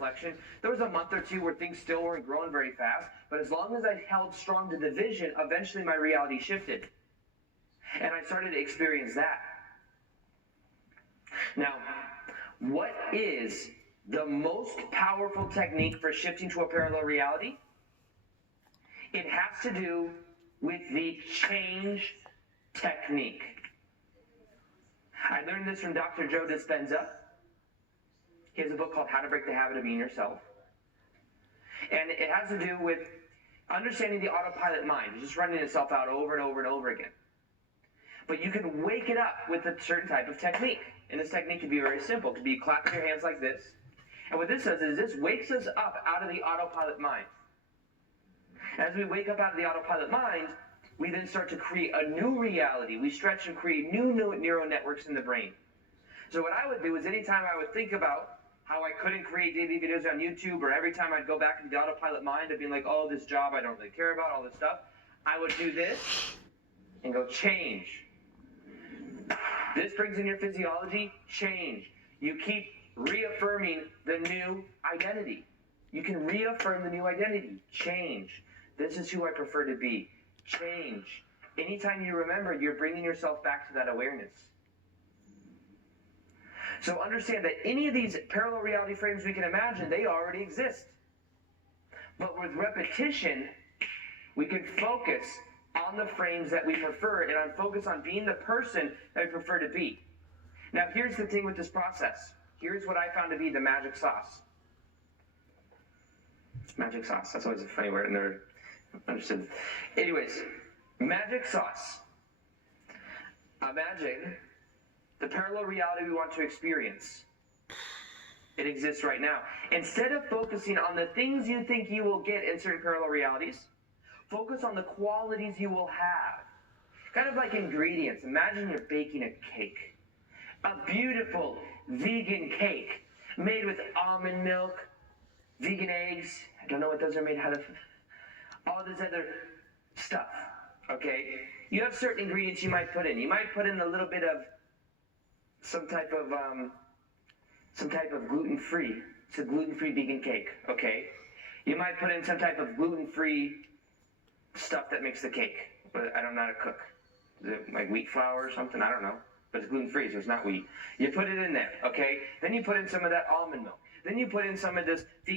reflection. There was a month or two where things still weren't growing very fast, but as long as I held strong to the vision, eventually my reality shifted. And I started to experience that. Now, what is the most powerful technique for shifting to a parallel reality? It has to do with the change technique. I learned this from Dr. Joe Dispenza. He has a book called How to Break the Habit of Being Yourself. And it has to do with understanding the autopilot mind. It's just running itself out over and over and over again. But you can wake it up with a certain type of technique. And this technique can be very simple. It could be clapping your hands like this. And what this does is this wakes us up out of the autopilot mind. As we wake up out of the autopilot mind, we then start to create a new reality. We stretch and create new neural networks in the brain. So what I would do is anytime I would think about how I couldn't create daily videos on YouTube, or every time I'd go back into the autopilot mind of being like, oh, this job I don't really care about, all this stuff, I would do this and go change. This brings in your physiology, change. You keep reaffirming the new identity. You can reaffirm the new identity, change. This is who I prefer to be, change. Anytime you remember, you're bringing yourself back to that awareness. So understand that any of these parallel reality frames we can imagine, they already exist. But with repetition, we can focus on the frames that we prefer and on focus on being the person that we prefer to be. Now here's the thing with this process. Here's what I found to be the magic sauce. Magic sauce, that's always a funny word, never understood. Anyways, magic sauce. Imagine the parallel reality we want to experience. It exists right now. Instead of focusing on the things you think you will get in certain parallel realities, focus on the qualities you will have. Kind of like ingredients. Imagine you're baking a cake. A beautiful vegan cake made with almond milk, vegan eggs. I don't know what those are made out of. All this other stuff, okay? You have certain ingredients you might put in. You might put in a little bit of some type of gluten-free. It's a gluten-free vegan cake, okay? You might put in some type of gluten-free stuff that makes the cake. But I don't know how to cook. Is it like wheat flour or something? I don't know. But it's gluten-free, so it's not wheat. You put it in there, okay? Then you put in some of that almond milk. Then you put in some of this vegan